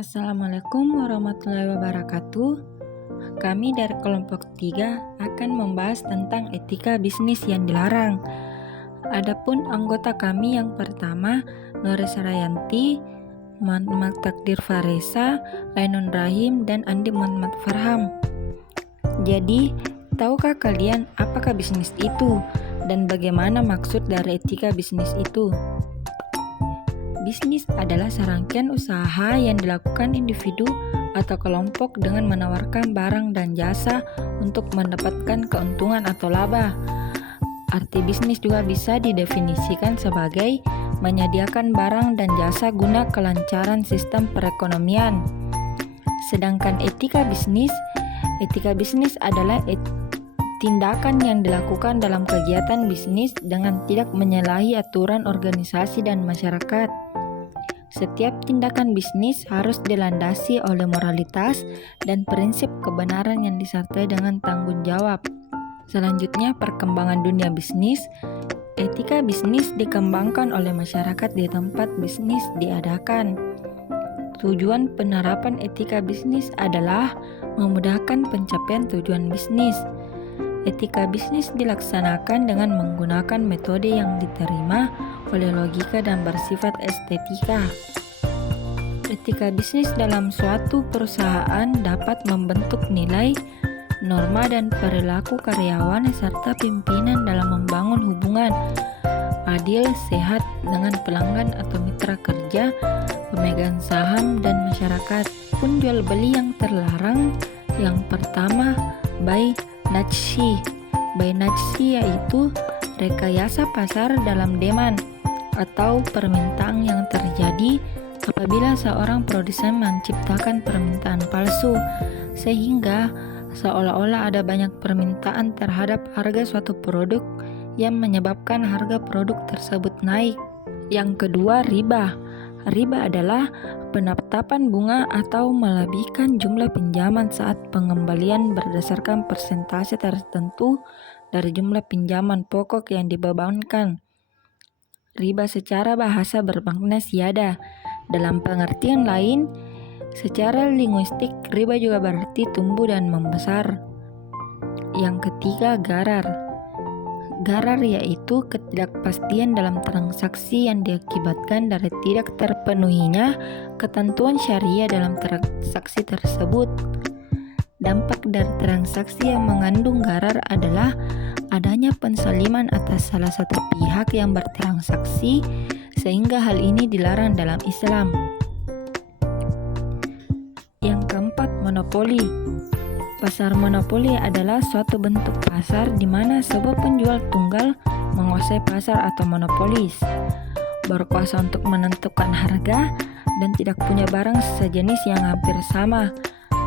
Assalamualaikum warahmatullahi wabarakatuh. Kami dari kelompok 3 akan membahas tentang etika bisnis yang dilarang. Adapun anggota kami yang pertama, Nore Sarayanti, Muhammad Takdir Faresa, Ainun Rahim, dan Andi Muhammad Farham. Jadi, tahukah kalian apakah bisnis itu dan bagaimana maksud dari etika bisnis itu? Bisnis adalah serangkaian usaha yang dilakukan individu atau kelompok dengan menawarkan barang dan jasa untuk mendapatkan keuntungan atau laba. Arti bisnis juga bisa didefinisikan sebagai menyediakan barang dan jasa guna kelancaran sistem perekonomian. Sedangkan etika bisnis adalah tindakan yang dilakukan dalam kegiatan bisnis dengan tidak menyalahi aturan organisasi dan masyarakat. Setiap tindakan bisnis harus dilandasi oleh moralitas dan prinsip kebenaran yang disertai dengan tanggung jawab. Selanjutnya, perkembangan dunia bisnis. Etika bisnis dikembangkan oleh masyarakat di tempat bisnis diadakan. Tujuan penerapan etika bisnis adalah memudahkan pencapaian tujuan bisnis. Etika bisnis dilaksanakan dengan menggunakan metode yang diterima oleh logika dan bersifat estetika. Etika bisnis dalam suatu perusahaan dapat membentuk nilai, norma, dan perilaku karyawan serta pimpinan dalam membangun hubungan adil, sehat dengan pelanggan atau mitra kerja, pemegang saham, dan masyarakat. Pun jual beli yang terlarang. Yang pertama, buy najshi. Buy najshi yaitu rekayasa pasar dalam demand atau permintaan yang terjadi apabila seorang produsen menciptakan permintaan palsu sehingga seolah-olah ada banyak permintaan terhadap harga suatu produk yang menyebabkan harga produk tersebut naik. Yang kedua, riba. Riba adalah penetapan bunga atau melebihkan jumlah pinjaman saat pengembalian berdasarkan persentase tertentu dari jumlah pinjaman pokok yang dibebankan. Riba secara bahasa bermakna siada. Dalam pengertian lain, secara linguistik, riba juga berarti tumbuh dan membesar. Yang ketiga, garar. Garar yaitu ketidakpastian dalam transaksi yang diakibatkan dari tidak terpenuhinya ketentuan syariah dalam transaksi tersebut. Dampak dari transaksi yang mengandung garar adalah adanya pensaliman atas salah satu pihak yang bertransaksi, sehingga hal ini dilarang dalam Islam. Yang keempat, monopoli. Pasar monopoli adalah suatu bentuk pasar di mana sebuah penjual tunggal menguasai pasar atau monopolis, berkuasa untuk menentukan harga dan tidak punya barang sejenis yang hampir sama.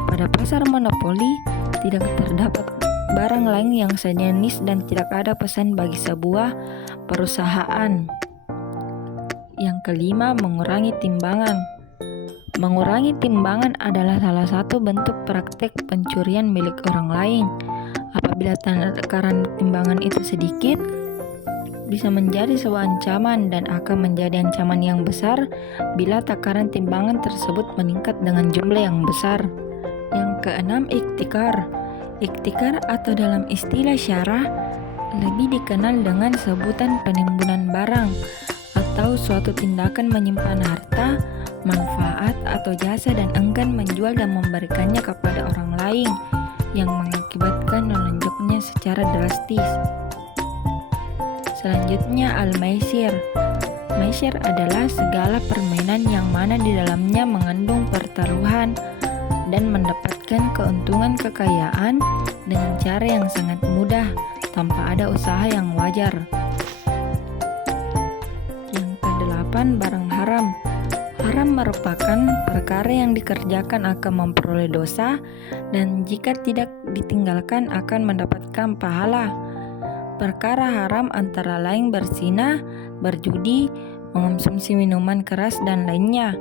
Pada pasar monopoli, tidak terdapat barang lain yang sejenis dan tidak ada pesan bagi sebuah perusahaan. Yang kelima, mengurangi timbangan. Mengurangi timbangan adalah salah satu bentuk praktek pencurian milik orang lain. Apabila takaran timbangan itu sedikit, bisa menjadi sebuah ancaman dan akan menjadi ancaman yang besar bila takaran timbangan tersebut meningkat dengan jumlah yang besar. Yang keenam, iktikar. Iktikar atau dalam istilah syarah lebih dikenal dengan sebutan penimbunan barang atau suatu tindakan menyimpan harta, manfaat, atau jasa dan enggan menjual dan memberikannya kepada orang lain yang mengakibatkan melonjaknya secara drastis. Selanjutnya, al-maisir. Maisir adalah segala permainan yang mana di dalamnya mengandung pertaruhan dan mendapatkan keuntungan kekayaan dengan cara yang sangat mudah tanpa ada usaha yang wajar. Yang kedelapan, barang haram. Haram merupakan perkara yang dikerjakan akan memperoleh dosa dan jika tidak ditinggalkan akan mendapatkan pahala. Perkara haram antara lain berzina, berjudi, mengonsumsi minuman keras, dan lainnya.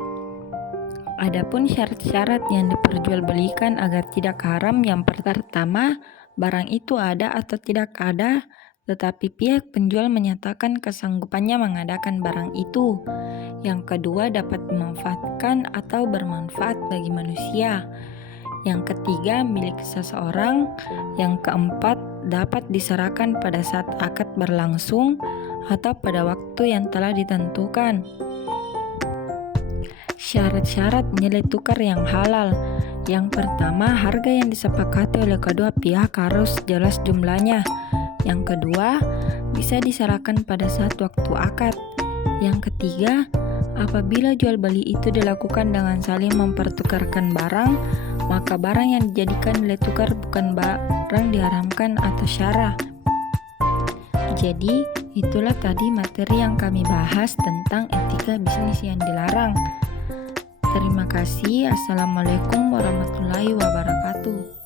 Adapun syarat-syarat yang diperjualbelikan agar tidak haram, yang pertama, barang itu ada atau tidak ada tetapi pihak penjual menyatakan kesanggupannya mengadakan barang itu. Yang kedua, dapat dimanfaatkan atau bermanfaat bagi manusia. Yang ketiga, milik seseorang. Yang keempat, dapat diserahkan pada saat akad berlangsung atau pada waktu yang telah ditentukan. Syarat-syarat nilai tukar yang halal. Yang pertama, harga yang disepakati oleh kedua pihak harus jelas jumlahnya. Yang kedua, bisa diserahkan pada saat waktu akad. Yang ketiga, apabila jual beli itu dilakukan dengan saling mempertukarkan barang, maka barang yang dijadikan nilai tukar bukan barang diharamkan atau syarah. Jadi, itulah tadi materi yang kami bahas tentang etika bisnis yang dilarang. Terima kasih. Assalamualaikum warahmatullahi wabarakatuh.